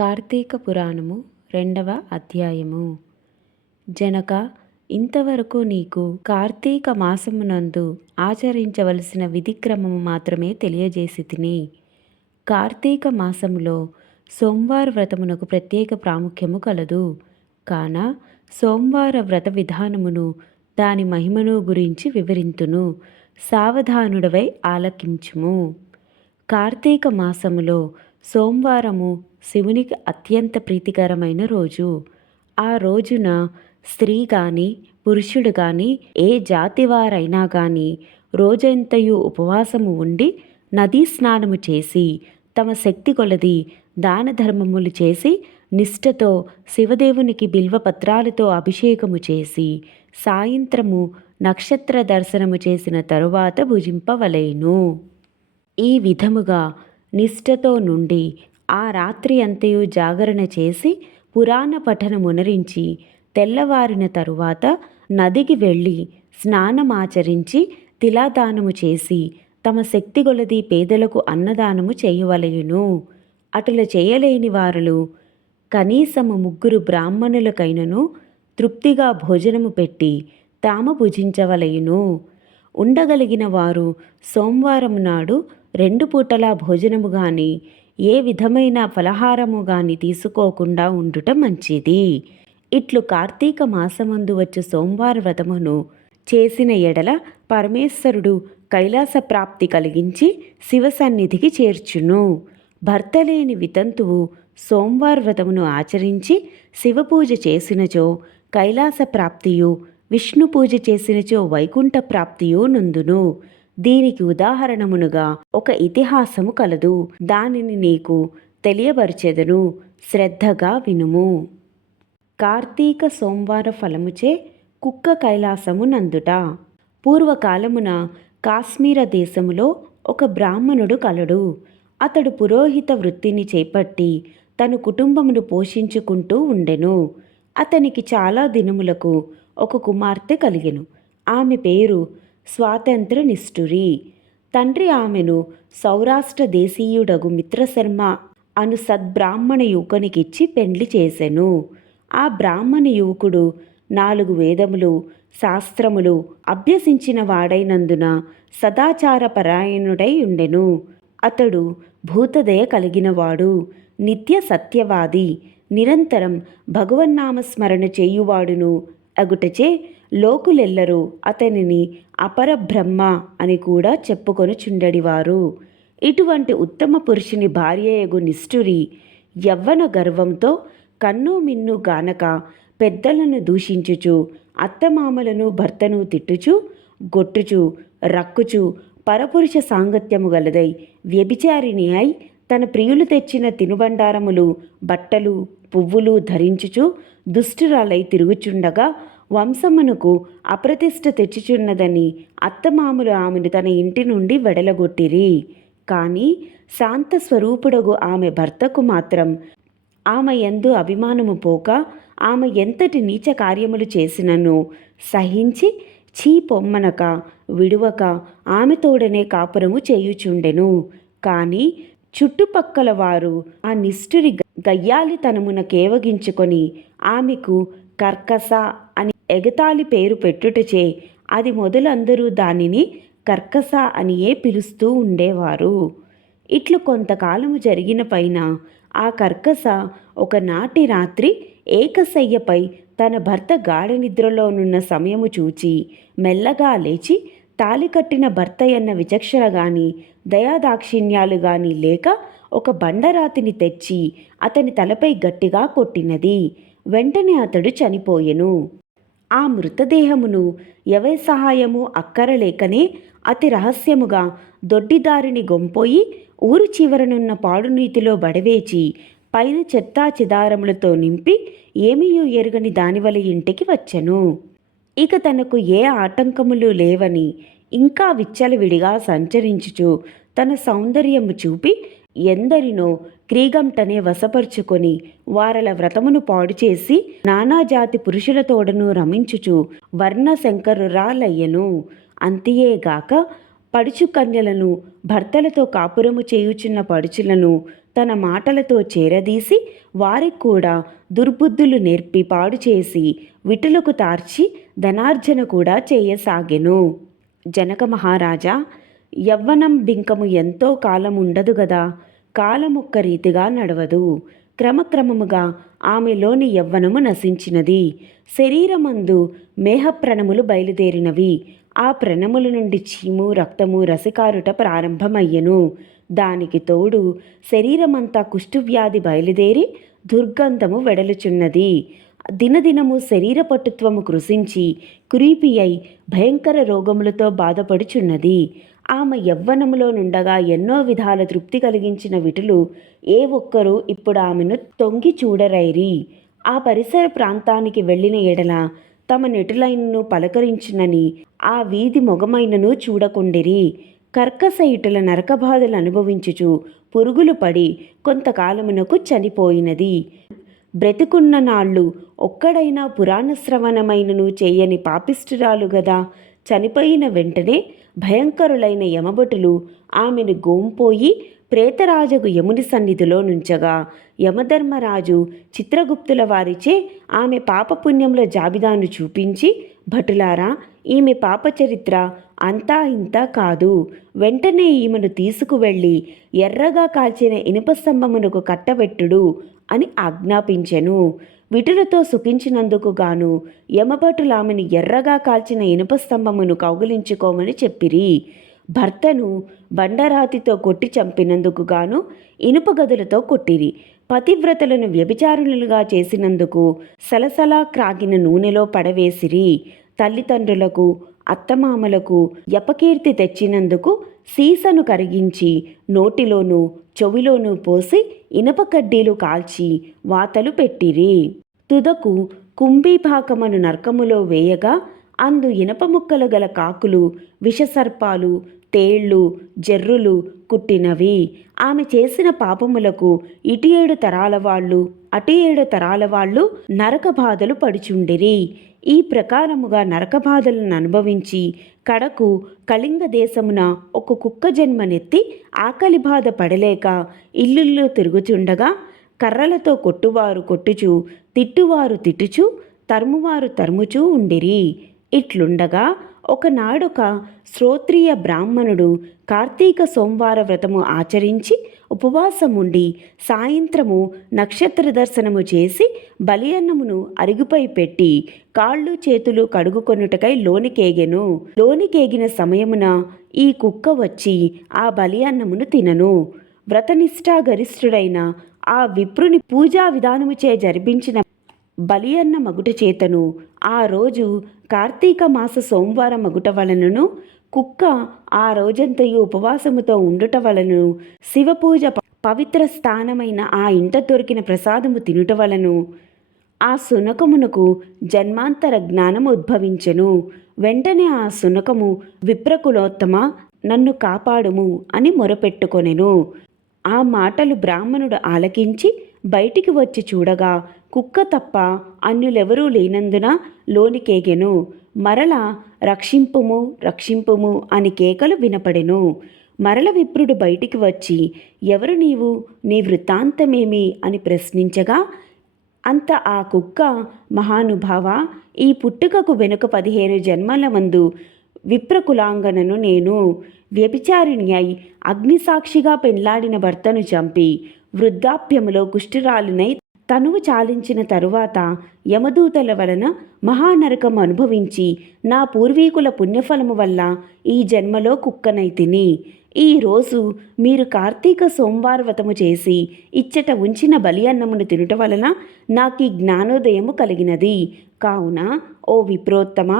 కార్తీక పురాణము 2వ అధ్యాయము. జనక, ఇంతవరకు నీకు కార్తీక మాసమునందు ఆచరించవలసిన విధిక్రమము మాత్రమే తెలియజేసి తిని. కార్తీక మాసములో సోమవార వ్రతమునకు ప్రత్యేక ప్రాముఖ్యము కలదు. కాన సోమవార వ్రత విధానమును దాని మహిమను గురించి వివరింతును. సావధానుడవై ఆలకించుము. కార్తీక మాసములో సోమవారము శివునికి అత్యంత ప్రీతికరమైన రోజు. ఆ రోజున స్త్రీ కానీ పురుషుడు కానీ ఏ జాతి వారైనా కానీ రోజంతయు ఉపవాసము ఉండి నదీ స్నానము చేసి తమ శక్తి కొలది దాన ధర్మములు చేసి నిష్ఠతో శివదేవునికి బిల్వపత్రాలతో అభిషేకము చేసి సాయంత్రము నక్షత్ర దర్శనము చేసిన తరువాత భుజింపవలెను. ఈ విధముగా నిష్ఠతో నుండి ఆ రాత్రి అంతయు జాగరణ చేసి పురాణ పఠనమునరించి తెల్లవారిన తరువాత నదికి వెళ్ళి స్నానమాచరించి తిలాదానము చేసి తమ శక్తి కొలది పేదలకు అన్నదానము చేయవలెను. అటుల చేయలేని వారులు కనీసము 3 బ్రాహ్మణులకైనను తృప్తిగా భోజనము పెట్టి తాము భుజించవలెను. ఉండగలిగిన వారు సోమవారం నాడు 2 పూటలా భోజనము గాని ఏ విధమైన ఫలహారము గాని తీసుకోకుండా ఉండుట మంచిది. ఇట్లు కార్తీక మాసమందు వచ్చు సోమవార వ్రతమును చేసిన ఎడల పరమేశ్వరుడు కైలాస ప్రాప్తి కలిగించి శివసన్నిధికి చేర్చును. భర్త లేని వితంతువు సోమవార వ్రతమును ఆచరించి శివపూజ చేసినచో కైలాస ప్రాప్తియు, విష్ణు పూజ చేసినచో వైకుంఠ ప్రాప్తియు నందును. దీనికి ఉదాహరణమునుగా ఒక ఇతిహాసము కలదు. దానిని నీకు తెలియబరిచెదను, శ్రద్ధగా వినుము. కార్తీక సోమవార ఫలముచే కుక్క కైలాసము నందుట. పూర్వకాలమున కాశ్మీర దేశములో ఒక బ్రాహ్మణుడు కలడు. అతడు పురోహిత వృత్తిని చేపట్టి తన కుటుంబమును పోషించుకుంటూ ఉండెను. అతనికి చాలా దినములకు ఒక కుమార్తె కలిగెను. ఆమె పేరు స్వాతంత్ర నిష్ఠురి. తండ్రి ఆమెను సౌరాష్ట్ర దేశీయుడగు మిత్రశర్మ అను సద్బ్రాహ్మణ యువకునికిచ్చి పెండ్లి చేసెను. ఆ బ్రాహ్మణ యువకుడు 4 వేదములు శాస్త్రములు అభ్యసించిన వాడైనందున సదాచార పరాయణుడై ఉండెను. అతడు భూతదయ కలిగినవాడు, నిత్య సత్యవాది, నిరంతరం భగవన్నామస్మరణ చేయువాడును అగుటచే లోకులెల్లరూ అతనిని అపరబ్రహ్మ అని కూడా చెప్పుకొనుచుండెడివారు. ఇటువంటి ఉత్తమ పురుషుని భార్యయగు నిష్ఠురి యవ్వన గర్వంతో కన్ను మిన్ను గానక పెద్దలను దూషించుచు అత్తమామలను భర్తను తిట్టుచు గొట్టుచు రక్కుచు పరపురుష సాంగత్యము గలదై వ్యభిచారిణి అయి తన ప్రియులు తెచ్చిన తినుబండారములు బట్టలు పువ్వులు ధరించుచు దుష్టురాలై తిరుగుచుండగా వంశమునకు అప్రతిష్ట తెచ్చుచున్నదని అత్తమామలు ఆమెను తన ఇంటి నుండి వెడలగొట్టిరి. కానీ శాంత స్వరూపుడగు ఆమె భర్తకు మాత్రం ఆమె యందు అభిమానము పోక ఆమె ఎంతటి నీచ కార్యములు చేసినను సహించి చీ పొమ్మనక విడువక ఆమెతోడనే కాపురము చేయుచుండెను. కానీ చుట్టుపక్కల వారు ఆ నిష్ఠురి గయ్యాలితనమున కేవగించుకొని ఆమెకు కర్కస అని ఎగతాళి పేరు పెట్టుటచే అది మొదలందరూ దానిని కర్కస అనియే పిలుస్తూ ఉండేవారు. ఇట్లు కొంతకాలము జరిగిన పైన ఆ కర్కస ఒకనాటి రాత్రి ఏకశయ్యపై తన భర్త గాఢ నిద్రలోనున్న సమయము చూచి మెల్లగా లేచి తాలి కట్టిన భర్త అన్న విచక్షణ గాని దయాదాక్షిణ్యాలు గాని లేక ఒక బండరాతిని తెచ్చి అతని తలపై గట్టిగా కొట్టినది. వెంటనే అతడు చనిపోయెను. ఆ మృతదేహమును ఎవరి సహాయము అక్కరలేకనే అతి రహస్యముగా దొడ్డిదారిని గొంపోయి ఊరు చివరనున్న పాడునీతిలో బడవేచి పైన చెత్తా చెదారములతో నింపి ఏమీయూ ఎరుగని దానివల ఇంటికి వచ్చెను. ఇక తనకు ఏ ఆటంకములు లేవని ఇంకా విచ్చలవిడిగా సంచరించుచు తన సౌందర్యము చూపి ఎందరినో క్రీగంటనే వశపరుచుకొని వారల వ్రతమును పాడుచేసి నానాజాతి పురుషులతోడను రమించుచు వర్ణశంకరురాలయ్యను. అంతియేగాక పడుచు కన్యలను భర్తలతో కాపురము చేయుచున్న పడుచులను తన మాటలతో చేరదీసి వారికి కూడా దుర్బుద్ధులు నేర్పి పాడు చేసి విటులకు తార్చి ధనార్జన కూడా చేయసాగెను. జనక మహారాజా, యవ్వనం బింకము ఎంతో కాలం ఉండదు గదా, కాలమొక్క రీతిగా నడవదు. క్రమక్రమముగా ఆమెలోని యవ్వనము నశించినది. శరీరమందు మేహప్రణములు బయలుదేరినవి. ఆ ప్రణముల నుండి చీము రక్తము రసికారుట ప్రారంభమయ్యెను. దానికి తోడు శరీరమంతా కుష్ఠువ్యాధి బయలుదేరి దుర్గంధము వెడలుచున్నది. దినదినము శరీర పటుత్వము కృశించి కురీపి అయి భయంకర రోగములతో బాధపడుచున్నది. ఆమె యవ్వనములో నుండగా ఎన్నో విధాల తృప్తి కలిగించిన విటులు ఏ ఒక్కరూ ఇప్పుడు ఆమెను తొంగి చూడరైరి. ఆ పరిసర ప్రాంతానికి వెళ్ళిన ఎడల తమ నెటులైనను పలకరించునని ఆ వీధి మొగమైనను చూడకుండిరి. కర్కశ ఇటుల నరకబాధలు అనుభవించుచు పురుగులు పడి కొంతకాలమునకు చనిపోయినది. బ్రతికున్న నాళ్ళు ఒక్కడైనా పురాణ శ్రవణమైనను చేయని పాపిష్ఠురాలు గదా. చనిపోయిన వెంటనే భయంకరులైన యమభటులు ఆమెను గోంపోయి ప్రేతరాజగు యముని సన్నిధిలో నుంచగా యమధర్మరాజు చిత్రగుప్తుల వారిచే ఆమె పాపపుణ్యముల జాబితాను చూపించి, భటులారా, ఈమె పాపచరిత్ర అంతా ఇంతా కాదు. వెంటనే ఈమెను తీసుకువెళ్ళి ఎర్రగా కాల్చిన ఇనుప స్తంభమునకు కట్టబెట్టుడు అని ఆజ్ఞాపించెను. విటులతో సుఖించినందుకు గాను యమభటులామెను ఎర్రగా కాల్చిన ఇనుప స్తంభమును కౌగిలించుకోమని చెప్పిరి. భర్తను బండరాతితో కొట్టి చంపినందుకు గాను ఇనుప గదులతో కొట్టిరి. పతివ్రతలను వ్యభిచారులుగా చేసినందుకు సలసలా క్రాగిన నూనెలో పడవేసిరి. తల్లిదండ్రులకు అత్తమామలకు యపకీర్తి తెచ్చినందుకు సీసను కరిగించి నోటిలోనూ చెవిలోనూ పోసి ఇనప కడ్డీలు కాల్చి వాతలు పెట్టిరి. తుదకు కుంభీపాకమను నర్కములో వేయగా అందు ఇనప ముక్కలు గల కాకులు, విషసర్పాలు, తేళ్లు, జర్రులు కుట్టినవి. ఆమె చేసిన పాపములకు ఇటు 7 తరాల వాళ్ళు అటు 7 తరాల వాళ్ళు నరక బాధలు పడుచుండిరి. ఈ ప్రకారముగా నరక బాధలను అనుభవించి కడకు కళింగ దేశమున ఒక కుక్క జన్మనెత్తి ఆకలి బాధ పడలేక ఇల్లుల్లో తిరుగుచుండగా కర్రలతో కొట్టువారు కొట్టుచు, తిట్టువారు తిట్టుచు, తరుమువారు తరుముచూ ఉండిరి. ఇట్లుండగా ఒకనాడొక శ్రోత్రియ బ్రాహ్మణుడు కార్తీక సోమవార వ్రతము ఆచరించి ఉపవాసముండి సాయంత్రము నక్షత్ర దర్శనము చేసి బలి అన్నమును అరుగుపై పెట్టి కాళ్ళు చేతులు కడుగుకొనుటకై లోనికేగెను. లోనికేగిన సమయమున ఈ కుక్క వచ్చి ఆ బలి అన్నమును తినను. వ్రతనిష్టా గరిష్ఠుడైన ఆ విప్రుని పూజా విధానముచే జరిపించిన బలి అన్న మగుట చేతను ఆ రోజు కార్తీక మాస సోమవారం మగుట వలనను కుక్క ఆ రోజంతయు ఉపవాసముతో ఉండుట వలను శివపూజ పవిత్ర స్థానమైన ఆ ఇంట దొరికిన ప్రసాదము తినుట వలను ఆ శునకమునకు జన్మాంతర జ్ఞానం ఉద్భవించెను. వెంటనే ఆ శునకము, విప్రకులోత్తమ, నన్ను కాపాడుము అని మొరపెట్టుకొనెను. ఆ మాటలు బ్రాహ్మణుడు ఆలకించి బయటికి వచ్చి చూడగా కుక్క తప్ప అన్యులెవరూ లేనందున లోనికేగెను. మరల రక్షింపుము రక్షింపుము అని కేకలు వినపడెను. మరల విప్రుడు బయటికి వచ్చి, ఎవరు నీవు, నీ వృత్తాంతమేమి అని ప్రశ్నించగా అంత ఆ కుక్క, మహానుభావ, ఈ పుట్టుకకు వెనుక 15 జన్మల మందు విప్రకులాంగనను నేను. వ్యభిచారిణి అయి అగ్నిసాక్షిగా పెళ్లాడిన భర్తను చంపి వృద్ధాప్యములో కుష్ఠురాలినై తనువు చాలించిన తరువాత యమదూతల వలన మహానరకం అనుభవించి నా పూర్వీకుల పుణ్యఫలము వల్ల ఈ జన్మలో కుక్కనైతిని. ఈరోజు మీరు కార్తీక సోమవార వ్రతము చేసి ఇచ్చట ఉంచిన బలి అన్నమును తినుట వలన నాకు ఈ జ్ఞానోదయము కలిగినది. కావున ఓ విప్రోత్తమ,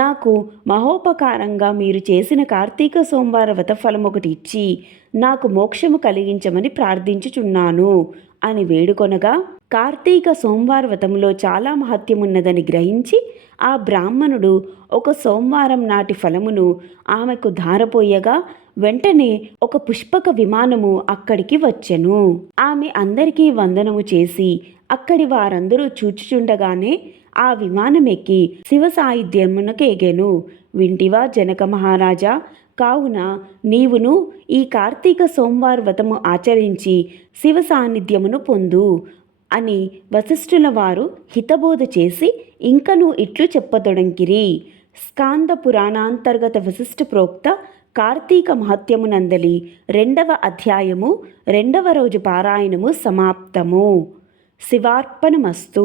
నాకు మహోపకారంగా మీరు చేసిన కార్తీక సోమవార వ్రత ఫలం ఒకటి ఇచ్చి నాకు మోక్షము కలిగించమని ప్రార్థించుచున్నాను అని వేడుకొనగా, కార్తీక సోమవార వ్రతంలో చాలా మహత్యమున్నదని గ్రహించి ఆ బ్రాహ్మణుడు ఒక సోమవారం నాటి ఫలమును ఆమెకు ధారపోయగా వెంటనే ఒక పుష్పక విమానము అక్కడికి వచ్చెను. ఆమె అందరికీ వందనము చేసి అక్కడి వారందరూ చూచుచుండగానే ఆ విమానమెక్కి శివ సాయుధ్యమునకు ఎగెను. వింటివా జనక మహారాజా, కావున నీవును ఈ కార్తీక సోమవార వ్రతము ఆచరించి శివ సాన్నిధ్యమును పొందు అని వశిష్ఠుల వారు హితబోధ చేసి ఇంకను ఇట్లు చెప్పతొడంకిరి. స్కాంద పురాణాంతర్గత వశిష్ఠ ప్రోక్త కార్తీక మహత్యమునందలి 2వ అధ్యాయము 2వ రోజు పారాయణము సమాప్తము. శివార్పణమస్తు.